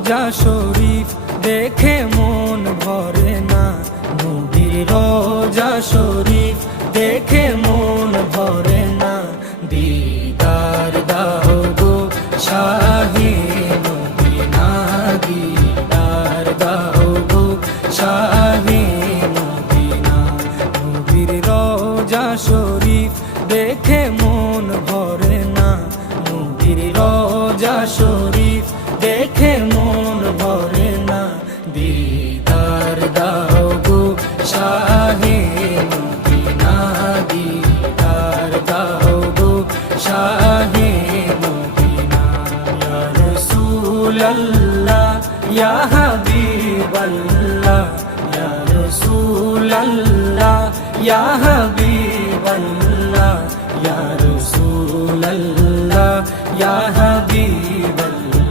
রোজা শরীফ দেখে মন ভরে না, নবীর রোজা শরীফ দেখে মন ভরে না। দিদার দাও গো শাহে মদিনা, দিদার দাও গো শাহে মদিনা। নবীর রোজা শরীফ দেখে মন ভরে না, নবীর রোজা শরীফ দেখে মন ভরে না। দিদার দাও গো শাহে মদিনা, দিদার দাও গো শাহে মদিনা। ইয়া রাসূলাল্লাহ ইয়া হাবিবাল্লাহ, ইয়া রাসূলাল্লাহ ইয়া হাবিবাল্লাহ, ইয়া রাসূলাল্লাহ ইয়া হাবিবাল্লাহ।